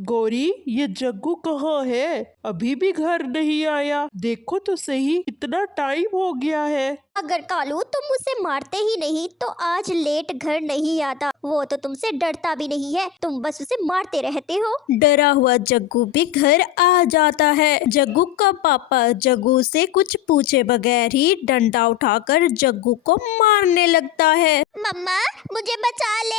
गौरी, ये जग्गू कहाँ है? अभी भी घर नहीं आया। देखो तो सही, कितना टाइम हो गया है। अगर कालू तुम मुझसे मारते ही नहीं तो आज लेट घर नहीं आता। वो तो तुमसे डरता भी नहीं है, तुम बस उसे मारते रहते हो। डरा हुआ जग्गू भी घर आ जाता है। जग्गू का पापा जग्गू से कुछ पूछे बगैर ही डंडा उठाकर जग्गू को मारने लगता है। मम्मा, मुझे बचा ले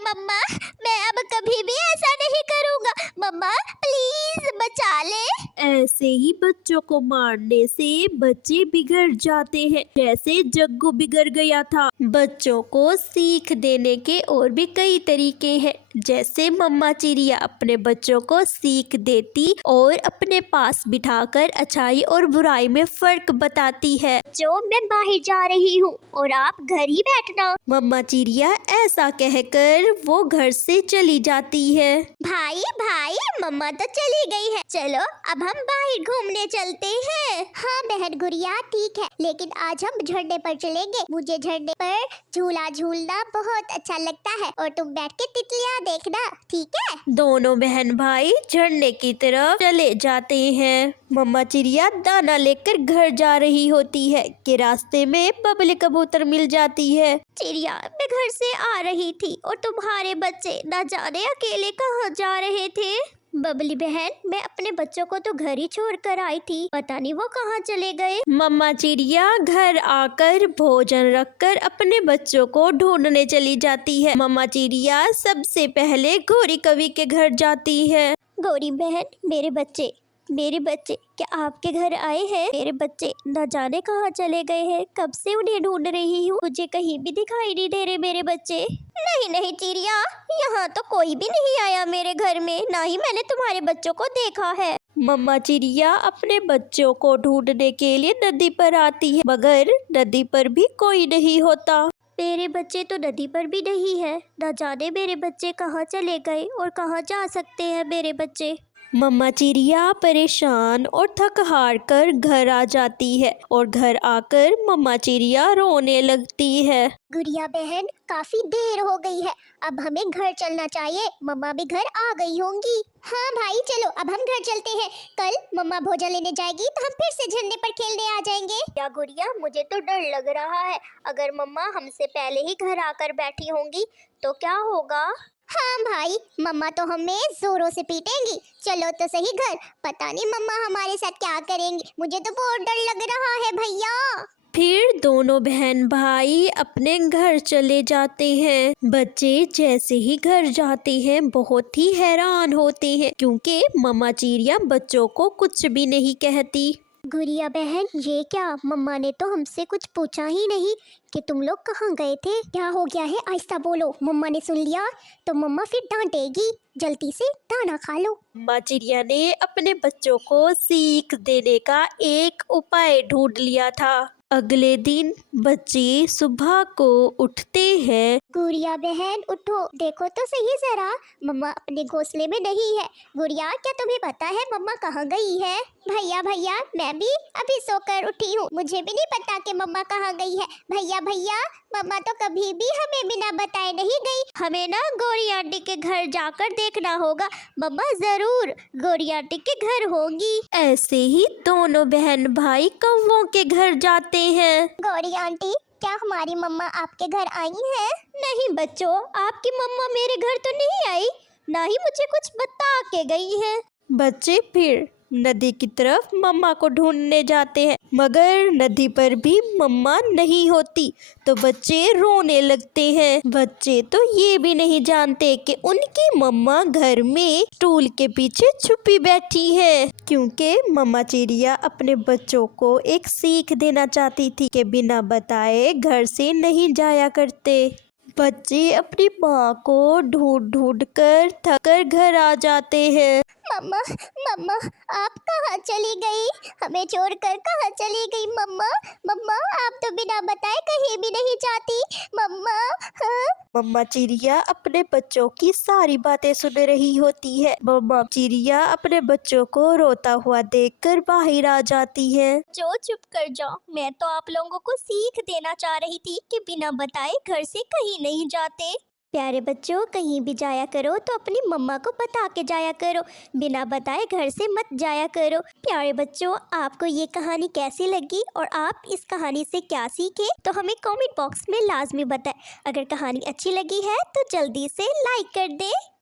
मम्मा। मैं अब कभी भी ऐसा नहीं करूँगा। मम्मा प्लीज बचा ले। ऐसे ही बच्चों को मारने से बच्चे बिगड़ जाते हैं, जैसे जग्गू बिगड़ गया था। बच्चों को सीख देने के और भी कई तरीके हैं, जैसे मम्मा चिड़िया अपने बच्चों को सीख देती और अपने पास बिठाकर अच्छाई और बुराई में फर्क बताती है। जो मैं बाहर जा रही हूँ और आप घर ही बैठना। मम्मा चिड़िया ऐसा कहकर वो घर से चली जाती है। भाई भाई, मम्मा तो चली गई है, चलो अब हम बाहर घूमने चलते हैं। हाँ बहन गुड़िया ठीक है, लेकिन आज हम झरने पर चलेंगे। मुझे झरने पर झूला झूलना बहुत अच्छा लगता है और तुम बैठ के तितलियाँ देखना, ठीक है? दोनों बहन भाई झरने की तरफ चले जाते हैं। मम्मा चिड़िया दाना लेकर घर जा रही होती है कि रास्ते में बबली कबूतर मिल जाती है। चिड़िया, मैं घर से आ रही थी और तुम्हारे बच्चे न जाने अकेले कहाँ जा रहे थे। बबली बहन, मैं अपने बच्चों को तो घर ही छोड़ कर आई थी, पता नहीं वो कहाँ चले गए। मम्मा चिड़िया घर आकर भोजन रखकर अपने बच्चों को ढूंढने चली जाती है। मम्मा चिड़िया सबसे पहले गौरी कवि के घर जाती है। गौरी बहन, मेरे बच्चे क्या आपके घर आए हैं? मेरे बच्चे न जाने कहाँ चले गए हैं, कब से उन्हें ढूंढ रही हूँ, मुझे कहीं भी दिखाई नहीं दे रहे मेरे बच्चे। नहीं नहीं चिड़िया, यहाँ तो कोई भी नहीं आया मेरे घर में, ना ही मैंने तुम्हारे बच्चों को देखा है। मम्मा चिड़िया अपने बच्चों को ढूंढने के लिए नदी पर आती है, मगर नदी पर भी कोई नहीं होता। मेरे बच्चे तो नदी पर भी नहीं है, न जाने मेरे बच्चे कहाँ चले गए और कहाँ जा सकते हैं मेरे बच्चे। मम्मा चिड़िया परेशान और थक हार कर घर आ जाती है और घर आकर मम्मा चिड़िया रोने लगती है। गुड़िया बहन, काफी देर हो गई है, अब हमें घर चलना चाहिए। मम्मा भी घर आ गई होंगी। हाँ भाई चलो, अब हम घर चलते हैं। कल मम्मा भोजन लेने जाएगी तो हम फिर से झरने पर खेलने आ जाएंगे। या गुड़िया, मुझे तो डर लग रहा है, अगर मम्मा हमसे पहले ही घर आकर बैठी होंगी तो क्या होगा? हाँ भाई, मम्मा तो हमें जोरों से पीटेंगी। चलो तो सही घर, पता नहीं मम्मा हमारे साथ क्या करेंगी। मुझे तो बहुत डर लग रहा है भैया। फिर दोनों बहन भाई अपने घर चले जाते हैं। बच्चे जैसे ही घर जाते हैं बहुत ही हैरान होते हैं, क्योंकि मम्मा चिड़िया बच्चों को कुछ भी नहीं कहती। गुड़िया बहन, ये क्या, मम्मा ने तो हमसे कुछ पूछा ही नहीं कि तुम लोग कहाँ गए थे। क्या हो गया है, आहिस्ता बोलो, मम्मा ने सुन लिया तो मम्मा फिर डांटेगी। जल्दी से दाना खा लो। मम्मा चिड़िया ने अपने बच्चों को सीख देने का एक उपाय ढूंढ लिया था। अगले दिन बच्चे सुबह को उठते हैं। गुड़िया बहन उठो, देखो तो सही जरा, मम्मा अपने घोंसले में नहीं है। गुड़िया, क्या तुम्हें पता है मम्मा कहाँ गई है? भैया भैया, मैं भी अभी सोकर उठी हूँ, मुझे भी नहीं पता कि मम्मा कहाँ गई है। भैया भैया, मम्मा तो कभी भी हमें बिना बताए नहीं गई। हमें ना गौरी आंटी के घर जाकर देखना होगा। मम्मा जरूर गौरी आंटी के घर होंगी। ऐसे ही दोनों बहन भाई कौवों के घर जाते हैं। गौरी आंटी, क्या हमारी मम्मा आपके घर आई है? नहीं बच्चों, आपकी मम्मा मेरे घर तो नहीं आई, ना ही मुझे कुछ बता के गई है। बच्चे फिर नदी की तरफ मम्मा को ढूंढने जाते हैं, मगर नदी पर भी मम्मा नहीं होती तो बच्चे रोने लगते हैं। बच्चे तो ये भी नहीं जानते कि उनकी मम्मा घर में स्टूल के पीछे छुपी बैठी है, क्योंकि मम्मा चिड़िया अपने बच्चों को एक सीख देना चाहती थी कि बिना बताए घर से नहीं जाया करते। बच्चे अपनी माँ को ढूंढ ढूंढ कर थक कर घर आ जाते हैं। मम्मा मम्मा, आप कहाँ चली गई? हमें छोड़कर कहाँ चली गई मम्मा? मम्मा, आप तो बिना बताए कहीं भी नहीं जाती मम्मा। हाँ? मम्मा चिड़िया अपने बच्चों की सारी बातें सुन रही होती है। मम्मा चिड़िया अपने बच्चों को रोता हुआ देखकर बाहर आ जाती है। जो चुप कर जाओ, मैं तो आप लोगों को सीख देना चाह रही थी कि बिना बताए घर से कहीं नहीं जाते। प्यारे बच्चों, कहीं भी जाया करो तो अपनी मम्मा को बता के जाया करो, बिना बताए घर से मत जाया करो। प्यारे बच्चों, आपको ये कहानी कैसी लगी और आप इस कहानी से क्या सीखे तो हमें कमेंट बॉक्स में लाजमी बताएं। अगर कहानी अच्छी लगी है तो जल्दी से लाइक कर दें।